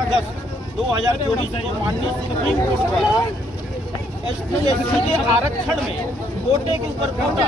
अगस्त 2024 को माननीय supreme court द्वारा ST/SC के आरक्षण में कोटे के ऊपर कोटा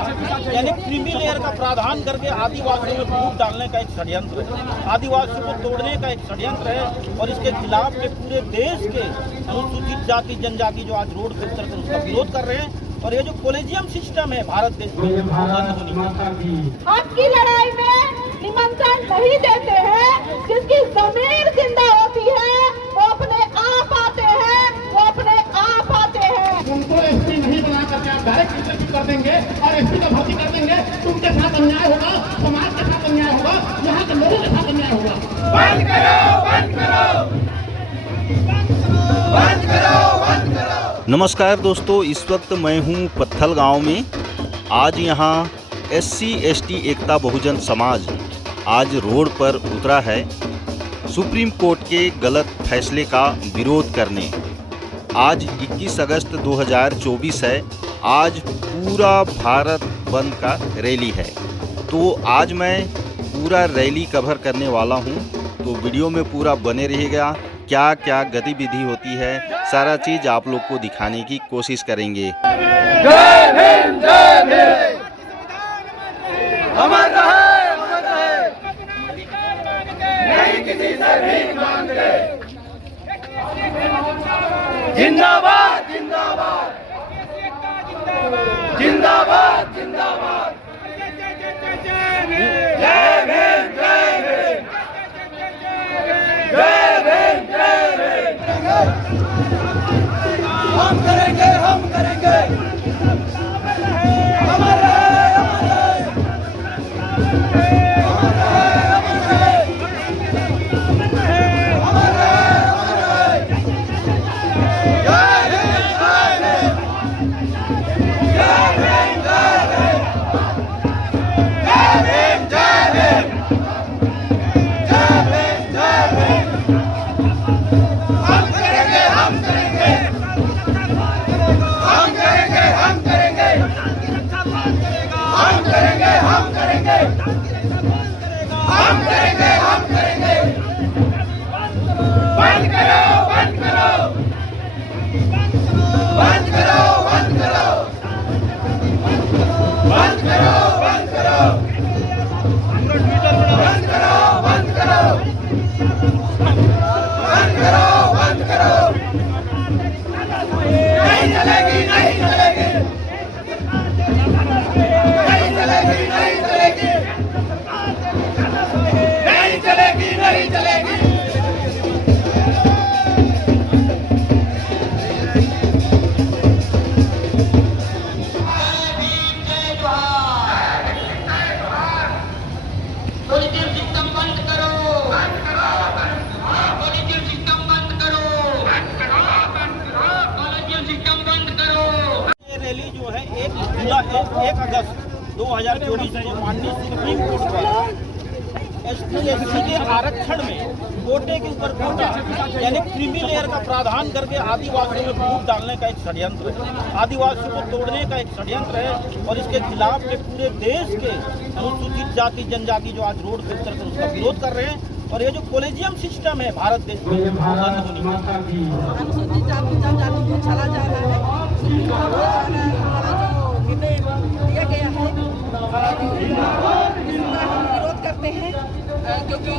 यानी क्रीमी लेयर का प्रावधान करके आदिवासियों में फूट डालने का एक षड्यंत्र है, आदिवासियों को तोड़ने का एक षड्यंत्र है। और इसके खिलाफ में पूरे देश के अनुसूचित जाति जनजाति जो आज रोड पर उतरकर उसका विरोध कर रहे हैं। और ये जो कॉलेजियम सिस्टम है भारत देश में बंद होनी, आपकी लड़ाई में निमंत्रण नहीं देते हैं। जिसकी जमीर जिंदा होती है वो अपने आप आते हैं, वो अपने आप आते हैं। उनको एसपी नहीं बना करके आप डायरेक्ट इंटरव्यू कर देंगे और एसपी का भर्ती कर देंगे, तुमके साथ अन्याय होगा, समाज के साथ अन्याय होगा, यहाँ के लोगों के साथ अन्याय होगा। बंद करो, बंद करो, बंद करो, बंद करो। नमस्कार दोस्तों, इस वक्त मैं हूँ पत्थल गांव में। आज यहाँ SC/ST एकता बहुजन समाज आज रोड पर उतरा है सुप्रीम कोर्ट के गलत फैसले का विरोध करने। आज 21 अगस्त 2024 है। आज पूरा भारत बंद का रैली है, तो आज मैं पूरा रैली कवर करने वाला हूँ, तो वीडियो में पूरा बने रहिएगा। क्या क्या गतिविधि होती है सारा चीज़ आप लोग को दिखाने की कोशिश करेंगे। जय भीम, जय भीम। अमर रहे, अमर रहे। नहीं किसी से भीख मांगते। जिंदाबाद, जिंदाबाद, जिंदाबाद, जिंदाबाद। जय भीम, जय भीम, जय भीम, जय भीम। हम करेंगे, हम करेंगे। अमर रहे, अमर रहे। अमर रहे, अमर रहे। अमर रहे, अमर रहे। जय भीम, जय भीम। जय भीम, जय भीम। जय भीम, जय भीम। हम करेंगे, हम करेंगे। हम करेंगे, हम करेंगे। हम करेंगे, हम करेंगे। हम करेंगे, हम करेंगे। बंद करो, बंद करो। बंद करो, बंद करो। बंद करो, बंद करो। बंद करो, बंद करो। बंद करो, बंद करो। नहीं चलेगी, नहीं चलेगी। नहीं चलेगी, नहीं चलेगी। नहीं चलेगी, नहीं चलेगी। पॉलिटिकल सिस्टम बंद करो, बंद करो, पॉलिटिकल सिस्टम बंद करो, बंद करो, पॉलिटिकल सिस्टम बंद करो। ये रैली जो है 1 अगस्त 2024 को माननीय सुप्रीम कोर्ट द्वारा ST/SC के आरक्षण में कोटे के ऊपर कोटा यानी क्रीमी लेयर का प्रावधान करके आदिवासियों में फूट डालने का एक षड्यंत्र है, आदिवासियों को तोड़ने का एक षड्यंत्र है। और इसके खिलाफ में पूरे देश के अनुसूचित जाति जनजाति जो आज रोड पर उतरकर उसका विरोध कर रहे हैं। और ये जो कॉलेजियम सिस्टम है भारत देश में बंद होनी, अनुसूचित जाति जनजाति को चला जा रहा है। सुप्रीम कोर्ट द्वारा जो निर्णय दिया गया है इसका हम विरोध करते हैं, क्योंकि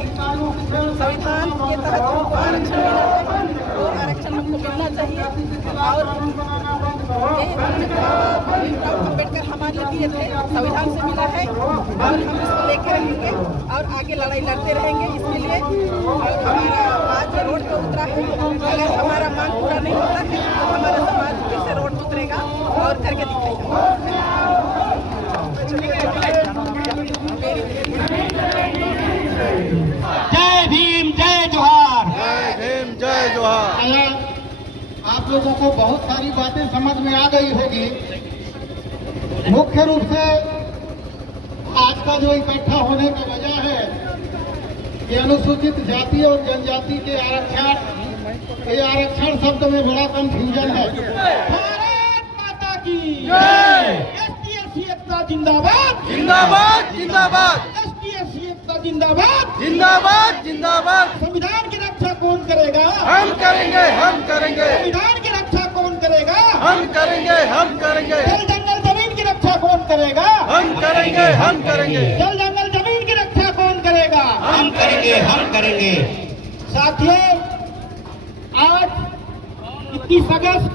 संविधान के तहत हमको आरक्षण मिला है और आरक्षण हमको मिलना चाहिए। और अम्बेडकर हमारे लिए दिए थे, संविधान से मिला है और हम इसको लेके रहेंगे और आगे लड़ाई लड़ते रहेंगे इसके लिए। और हमारा आज रोड पर उतरा है, अगर हमारा मांग पूरा नहीं होता है तो हमारा समाज फिर से रोड पर उतरेगा और करके दिखाएगा। जय भीम, जय जोहार। जय भीम, जय जोहार। आप लोगों को बहुत सारी बातें समझ में आ गई होगी। मुख्य रूप से आज का जो इकट्ठा होने का वजह है कि अनुसूचित जाति और जनजाति के आरक्षण, ये आरक्षण शब्द में बड़ा कंफ्यूजन है। भारत माता की जय। ST/SC एकता जिंदाबाद, जिंदाबाद, जिंदाबाद। ST/SC एकता एकता जिंदाबाद। जिंदाबाद जिंदाबाद। संविधान की रक्षा कौन करेगा? हम करेंगे, हम करेंगे। संविधान की रक्षा कौन करेगा? हम करेंगे, हम करेंगे। जल जंगल जमीन की रक्षा कौन करेगा? हम करेंगे, हम करेंगे। जल जंगल जमीन की रक्षा कौन करेगा? हम करेंगे, हम करेंगे। साथियों, आज 21 अगस्त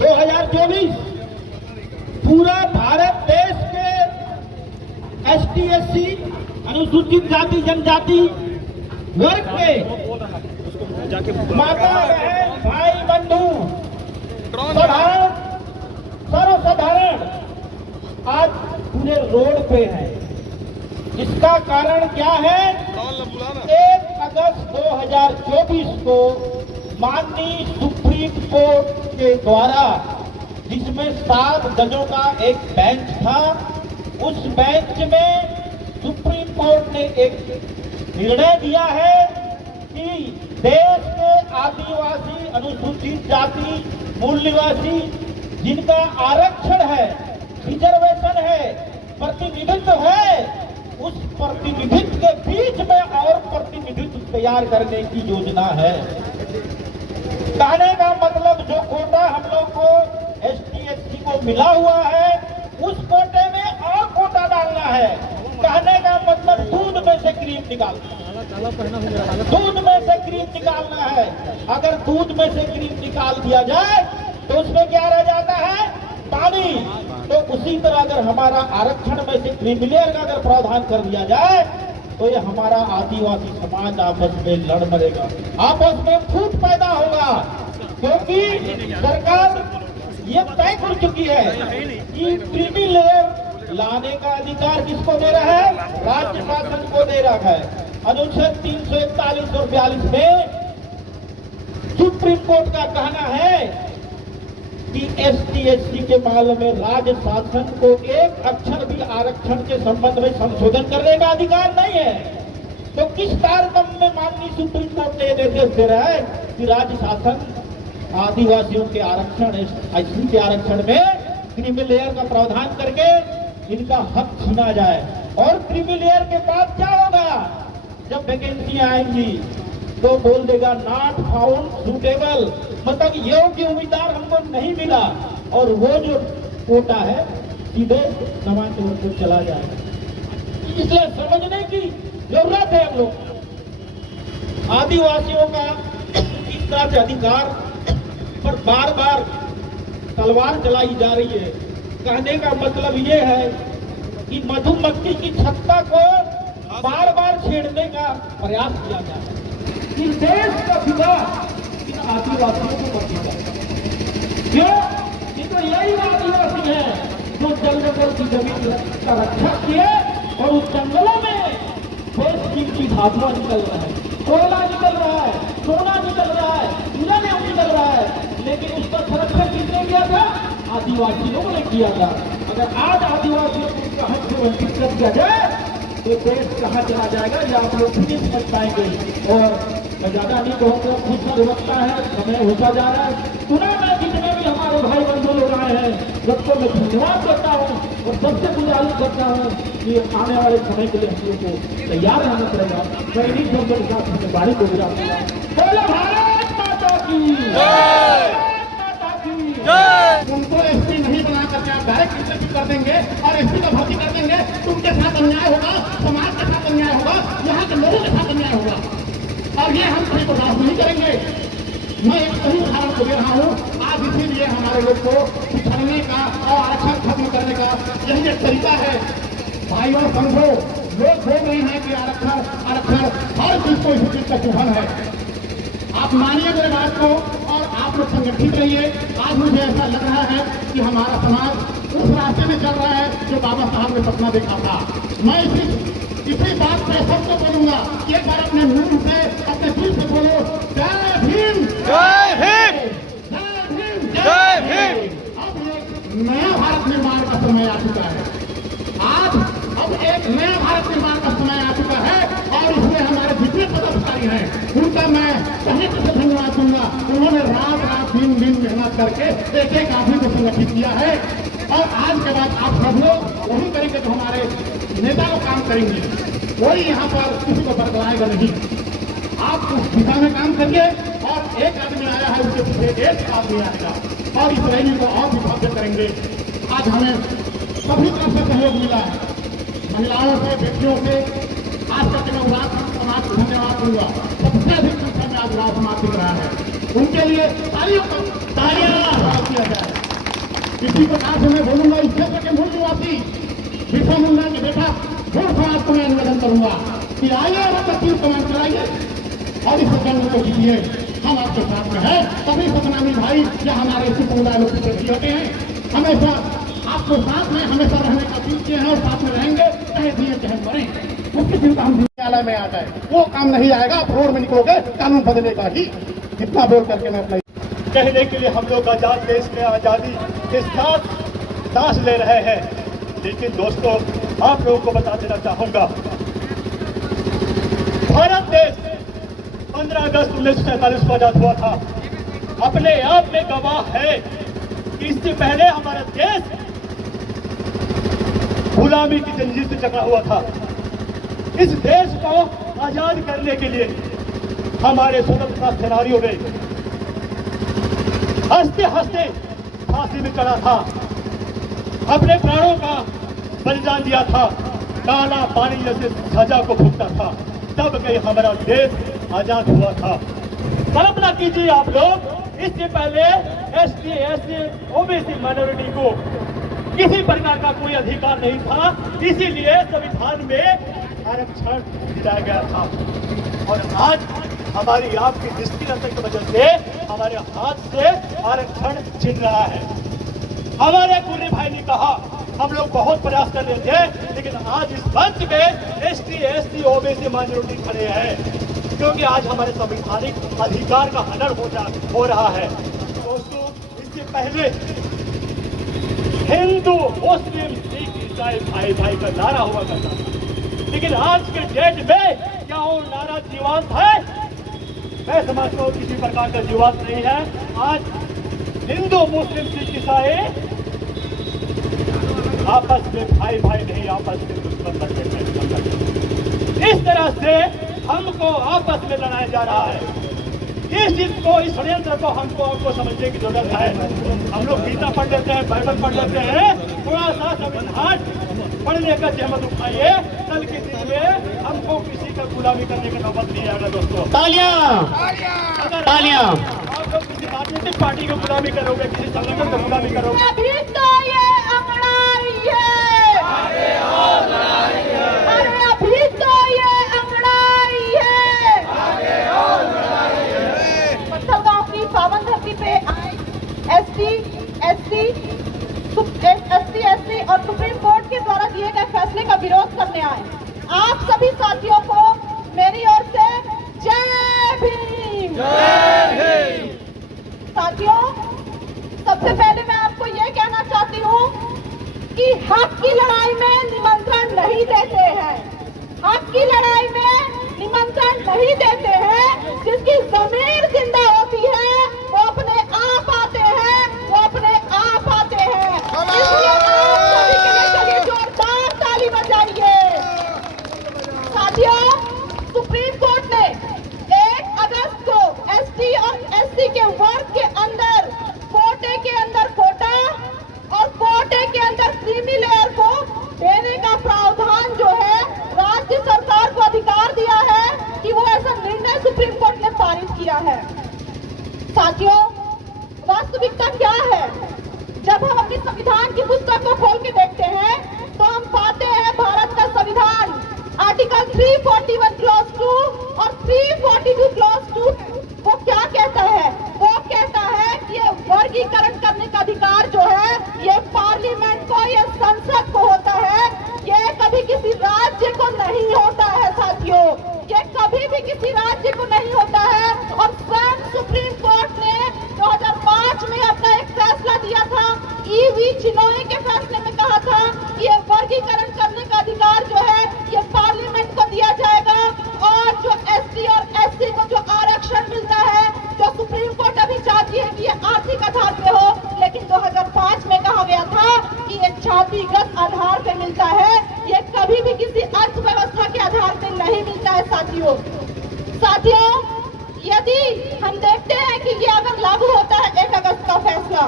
2024 पूरा भारत देश के ST/SC अनुसूचित जाति जनजाति वर्ग के माता बहन भाई बंधु सर्वसाधारण आज पूरे रोड पे है। इसका कारण क्या है? 1 अगस्त 2024 को माननीय सुप्रीम कोर्ट के द्वारा, जिसमें 7 जजों का एक बेंच था, उस बेंच में सुप्रीम कोर्ट ने एक निर्णय दिया है कि देश के आदिवासी अनुसूचित जाति मूल निवासी जिनका आरक्षण है, रिजर्वेशन है, प्रतिनिधित्व है, उस प्रतिनिधित्व के बीच में और प्रतिनिधित्व तैयार करने की योजना है। कहने का मतलब जो कोटा हम लोग को ST/SC को मिला हुआ है, उस कोटे में और कोटा डालना है। कहने का मतलब दूध में से क्रीम निकालना है। दूध में से क्रीम निकालना है। अगर दूध में से क्रीम निकाल दिया जाए तो उसमें क्या रह जाता है? पानी। तो उसी तरह अगर हमारा आरक्षण में से क्रीमिलेयर का अगर प्रावधान कर दिया जाए तो ये हमारा आदिवासी समाज आपस में लड़ मरेगा, आपस में फूट पैदा होगा। क्योंकि सरकार ये तय कर चुकी है कि क्रीमिलेयर लाने का अधिकार किसको दे रहा है? राज्य शासन को दे रहा है। अनुच्छेद 341 और 42 में सुप्रीम कोर्ट का कहना है कि ST/SC के मामले में राज्य शासन को एक अक्षर भी आरक्षण के संबंध में संशोधन करने का अधिकार नहीं है। तो किस तारतम्य में माननीय सुप्रीम कोर्ट ने निर्देश दे रहा है कि राज्य शासन आदिवासियों के आरक्षण ST के आरक्षण में क्रीमिलेयर का प्रावधान करके इनका हक छीना जाए। और क्रीमिलेयर के बाद क्या होगा? जब वैकेंसी आएंगी तो बोल देगा नॉट फाउंड सूटेबल, मतलब योग्य उम्मीदवार हमको नहीं मिला, और वो जो कोटा है सीधे समाज को चला जाएगा। इसलिए समझने की जरूरत है हम लोग। आदिवासियों का इस तरह से अधिकार पर बार बार तलवार चलाई जा रही है। कहने का मतलब ये है कि मधुमक्खी की छत्ता को बार बार छेड़ने का प्रयास किया जा रहा है। इस देश का विकास इन आदिवासियों को मत दिया। क्यों? ये तो यही आदिवासी है जो जंगल की जमीन का रक्षा किए और उस जंगलों में देश की धातुआं निकल रहा है, कोयला निकल रहा है, सोना निकल रहा है, यूरेनियम निकल रहा है, लेकिन उसका संरक्षण किसने किया था? आदिवासी लोगों ने किया था। अगर आज आदिवासियों को उसका हक से वंचित कर दिया जाए तो देश कहाँ चला जाएगा, ये आप लोग भी नहीं समझ पाएंगे। और मैं ज्यादा नहीं कहूँगा, कुछ वक्ता है, समय होता जा रहा है। पुनः मैं जितने भी हमारे भाई बंधु लोग आए हैं सबको मैं धन्यवाद करता हूँ और सबसे गुजारिश करता हूँ कि आने वाले समय के लिए हम लोग को तैयार रहना पड़ेगा। मैं इन्हीं शब्दों के साथ अपने बारी को विरामूंगा। बोलो भारत माता की जय। उनको ST नहीं बना करके आप डायरेक्ट इंटरव्यू कर देंगे और ST का भर्ती कर देंगे तो उनके साथ अन्याय होगा, समाज के साथ अन्याय होगा, यहाँ के लोगों के साथ अन्याय होगा, और ये हम कहीं बर्दाश्त नहीं करेंगे। मैं एक सही उदाहरण को दे रहा हूँ। आज इसीलिए हमारे लोग को पिछड़ने का और आरक्षण खत्म करने का यही एक तरीका है। भाई और बंधुओं, लोग बोल रहे हैं कि आरक्षण हर चीज को इसी चीज का चुभन है। आप मानिए मेरे बात को और आप लोग संगठित रहिए। आज मुझे ऐसा लग रहा है कि हमारा समाज उस रास्ते में चल रहा है जो बाबा साहब ने सपना देखा था। मैं इसी बात पे सबको बोलूंगा, एक बार अपने मुंह से अपने दिल से बोलो, जय भीम, जय भीम, जय भीम, जय भीम। अब एक नया भारत निर्माण का समय आ चुका है। अब एक नया भारत निर्माण का समय आ चुका है और इसमें हमारे जितने पदाधिकारी हैं उनका मैं सही से धन्यवाद दूंगा। उन्होंने रात दिन मेहनत करके एक आदमी को संगठित किया है और आज के बाद आप सब लोग वही करेंगे जो हमारे नेता लोग काम करेंगे। कोई यहाँ पर किसी को बरगलाएगा नहीं। आप उस दिशा में काम करिए और एक आदमी आया है उसके पीछे एक आदमी आएगा और इस रैली को और भी भव्य करेंगे। आज हमें सभी तरफ से सहयोग मिला है, महिलाओं से, व्यक्तियों से, आज तक मैं उदास समाज को धन्यवाद दूंगा। सबसे अधिक संख्या में आज उदास समाज दिख रहा है, उनके लिए तालियां किया जाए। इसी प्रकार से मैं बोलूंगा इस क्षेत्र के मूल निवासी बिरसा मुंडा के बेटा भोर समाज को मैं निवेदन करूंगा कि आइए और तीर कमान चलाइए और इस जंग को जीतिए। हम आपके साथ में हैं। सभी सतनामी भाई या हमारे सिख समुदाय लोग भी होते हैं, हमेशा आपको साथ में हमेशा रहने का अपील किए हैं और साथ में रहेंगे, चाहे दिए चाहे मरें। मुख्य चिंता हम न्यायालय में आ जाए, वो काम नहीं आएगा। आप रोड में निकलोगे कानून बदलने का ही। इतना बोल करके मैं अपना कहने के लिए हम लोग आजाद देश में आजादी के साथ सांस ले रहे हैं। लेकिन दोस्तों, आप लोगों को बता देना चाहूंगा, भारत देश 15 अगस्त 1947 को आजाद हुआ था। अपने आप में गवाह है कि इससे पहले हमारा देश गुलामी की जंजीर से जकड़ा हुआ था। इस देश को आजाद करने के लिए हमारे स्वतंत्रता सेनानियों ने हंसते हंसते फांसी में चढ़ा था, अपने प्राणों का बलिदान दिया था, काला पानी जैसे सजा को भुगता था, तब कहीं हमारा देश आजाद हुआ था। कल्पना कीजिए आप लोग, इससे पहले एसटी, एससी, ओबीसी माइनॉरिटी को किसी प्रकार का कोई अधिकार नहीं था, इसीलिए संविधान में आरक्षण दिया गया था। और आज हमारी आपकी दृष्टिगत की वजह से हमारे हाथ से आरक्षण छिन रहा है। हमारे पूरे भाई ने कहा हम लोग बहुत प्रयास कर रहे थे, लेकिन आज इस मंच पे एसटी, एससी, ओबीसी माइनॉरिटी खड़े हैं, क्योंकि आज हमारे संवैधानिक अधिकार का हनन हो रहा है। दोस्तों, इससे पहले हिंदू, मुस्लिम, सिख, ईसाई भाई भाई का नारा हुआ करता था, लेकिन आज के डेट में क्या वो नारा जीवंत है? मैं समझता हूँ किसी प्रकार का जीवंत नहीं है। आज हिंदू, मुस्लिम, सिख, ईसाई आपस में भाई भाई नहीं, आपस में दुश्मन बन गए। इस तरह से हमको आपस में लड़ाया जा रहा है। इस चीज को, इस षड्यंत्र को हमको समझने की जरूरत है। हम लोग गीता पढ़ लेते हैं, बाइबल पढ़ लेते हैं, थोड़ा सा संविधान पढ़ने का जहमत उठाइए। कल के दिन में हमको किसी का गुलामी करने का नौबत नहीं आएगा। दोस्तों, तालियां तालियां। आप लोग किसी राजनीतिक पार्टी को गुलामी करोगे, किसी संगठन को गुलामी करोगे, अभी तो ये अंगड़ाई है, अरे अभी तो ये अंगड़ाई है। पत्थल गांव की पावन धरती पे एसटी, एससी और सुप्रीम कोर्ट के द्वारा दिए गए फैसले का विरोध करने आए। आप सभी साथियों को मेरी ओर से जय भीम। साथियों, सबसे पहले मैं आपको ये कहना चाहती हूँ कि हक की लड़ाई में निमंत्रण नहीं देते हैं, हक की लड़ाई में निमंत्रण नहीं देते हैं। जिसकी जमीर जिंदा होती है वो अपने आप आते हैं, वो अपने आप आते हैं। इसलिए आप सभी के लिए चलिए जोरदार ताली बजाइए। साथियों, सुप्रीम कोर्ट ने 1 अगस्त को एसटी और एससी के वर्ग के अंदर कोटे के अंदर कोटा और कोटे के अंदर क्रीमी लेयर को देने का प्रावधान जो है राज्य सरकार को अधिकार दिया है कि वो ऐसा निर्णय सुप्रीम कोर्ट ने पारित किया है। साथियों, वास्तविकता क्या है? जब हम अपनी संविधान की पुस्तक को खोल के देखते हैं तो हम पाते हैं भारत का संविधान आर्टिकल 341 क्लॉज 2 और 342 क्लॉज 2 वो क्या कहता है? वो कहता है कि ये वर्गीकरण करने का अधिकार जो है ये पार्लियामेंट को, ये संसद को होता है, ये कभी किसी राज्य को नहीं होता है। साथियों, ये कभी भी किसी राज्य को नहीं होता है। और स्वयं सुप्रीम कोर्ट ने 2005 में अपना एक फैसला दिया था, ईवी चिनोय के फैसले में कहा था कि ये वर्गीकरण करने का अधिकार जो है ये पार्लियामेंट को दिया जाएगा। और जो एसटी और एससी को जो आरक्षण मिलता है, जो सुप्रीम कोर्ट अभी चाहती है कि ये आर्थिक आधार पे हो, लेकिन 2005 में कहा गया था कि ये जातिगत आधार पे मिलता है, ये कभी भी किसी अर्थव्यवस्था के आधार है साथियों। यदि हम देखते हैं कि ये अगर लागू होता है 1 अगस्त का फैसला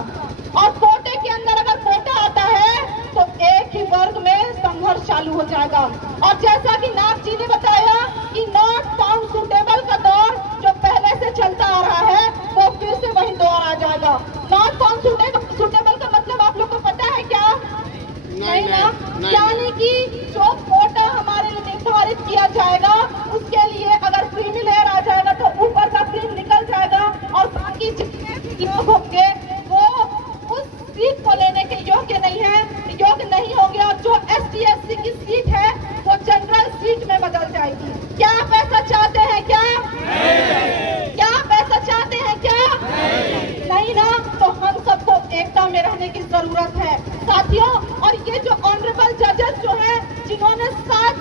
और कोटे के अंदर अगर कोटा आता है तो एक ही वर्ग में संघर्ष चालू हो जाएगा। और जैसा कि नाग जी ने बताया कि नॉट फाउंड सुटेबल का दौर जो पहले से चलता आ रहा है वो फिर से वही दौर आ जाएगा। नॉट फाउंड सुटेबल का मतलब आप लोग को पता है क्या? नहीं ना, यानी कि जो कोटा हमारे लिए निर्धारित किया जाएगा उसके लिए अगर क्रीमी लेयर आ जाएगा तो ऊपर का क्रीम निकल जाएगा और बाकी जितने लोग होंगे वो उस सीट को लेने के योग्य नहीं होंगे और जो ST/SC की सीट है वो जनरल सीट में बदल जाएगी। क्या आप ऐसा चाहते हैं क्या? क्या आप ऐसा चाहते हैं क्या? नहीं ना, तो हम सबको एकता में रहने की जरूरत है साथियों। और ये जो ऑनरेबल जजेस जो हैं जिन्होंने 7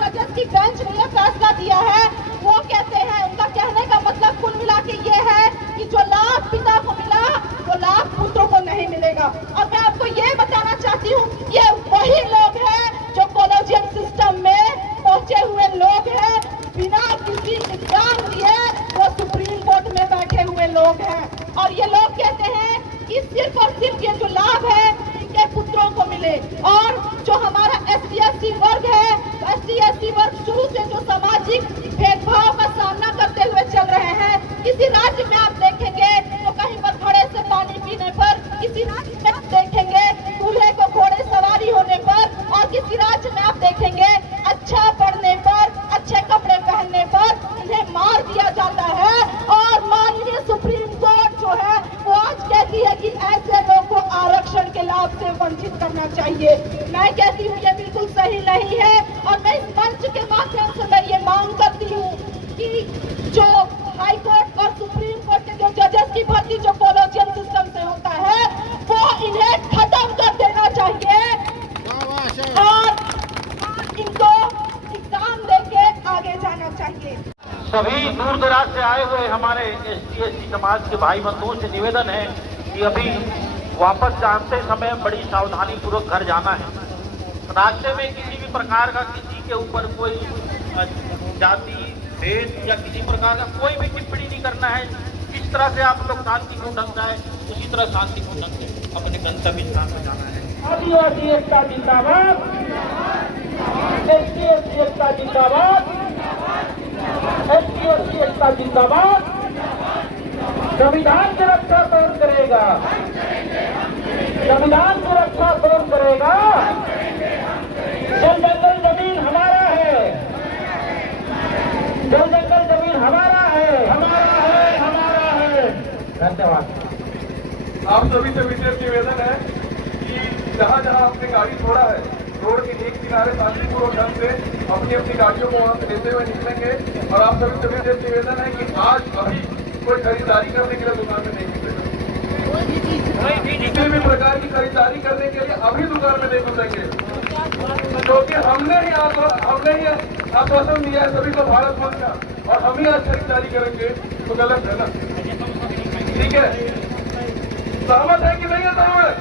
जजेस की बेंच ने फैसला दिया है वो कहते हैं, उनका कहने का मतलब कुल मिला के ये है कि जो लाभ पिता को मिला वो लाभ पुत्रों को नहीं मिलेगा। और मैं आपको ये बताना चाहती हूँ ये वही लोग हैं जो कॉलेजियम सिस्टम में पहुंचे हुए लोग हैं, बिना किसी एग्जाम दिए वो सुप्रीम कोर्ट में बैठे हुए लोग हैं। और ये लोग कहते हैं कि सिर्फ और सिर्फ ये जो लाभ है इनके पुत्रों को मिले। और जो हमारा ST/SC वर्ग है, ST/SC वर्ग शुरू से जो सामाजिक भेदभाव का सामना करते हुए चल रहे हैं, किसी राज्य में आप देखेंगे तो कहीं पर घड़े से पानी पीने पर, किसी राज्य में आप देखेंगे दूल्हे को घोड़े सवारी होने पर, और किसी राज्य में आप देखेंगे अच्छा पढ़ने पर, अच्छे कपड़े पहनने पर इन्हें मार दिया जाता है। और माननीय सुप्रीम कोर्ट जो है वो आज कहती है कि ऐसे लोगों को आरक्षण के लाभ से वंचित करना चाहिए। मैं कहती हूँ ये बिल्कुल सही नहीं है और मैं इस मंच के माध्यम से मैं ये मांग करती हूँ कि जो हाई कोर्ट और सुप्रीम कोर्ट के जो जजेस की भर्ती जो कॉलेजियम सिस्टम से होता है वो इन्हें खत्म कर देना चाहिए और इनको एग्जाम देके आगे जाना चाहिए। सभी दूर दराज से आए हुए हमारे ST/SC समाज के भाई बंधुओं से निवेदन है कि अभी वापस जाते समय बड़ी सावधानी पूर्वक घर जाना है। रास्ते में किसी भी प्रकार का किसी के ऊपर कोई जाति भेद या किसी प्रकार का कोई भी टिप्पणी नहीं करना है। जिस तरह से आप लोग शांतिपूर्ण ढंग से आए उसी तरह शांतिपूर्ण ढंग से अपने गंतव्य स्थान पर जाना है। आदिवासी एकता जिंदाबाद, ST/SC एकता जिंदाबाद, ST/SC एकता जिंदाबाद। संविधान की रक्षा कौन करेगा? संविधान की रक्षा कौन करेगा? जल जंगल जमीन हमारा है, जल जंगल जमीन हमारा है, हमारा है, हमारा है। धन्यवाद। आप सभी से विशेष निवेदन है कि जहाँ जहाँ आपने गाड़ी छोड़ा है रोड के एक किनारे शांतिपूर्वक ढंग से अपनी अपनी गाड़ियों को वहाँ से लेते हुए निकलेंगे। और आप सभी से विशेष निवेदन है कि आज अभी कोई खरीदारी करने के लिए दुकान में नहीं घुसेगा, किसी भी प्रकार की खरीदारी करने के लिए अभी दुकान में नहीं घुसेंगे, क्योंकि हमने ही आश्वासन दिया है सभी को भारत बंद का और हम ही आज खरीदारी करेंगे तो गलत है ना? ठीक है, सहमत है कि नहीं है? सहमत?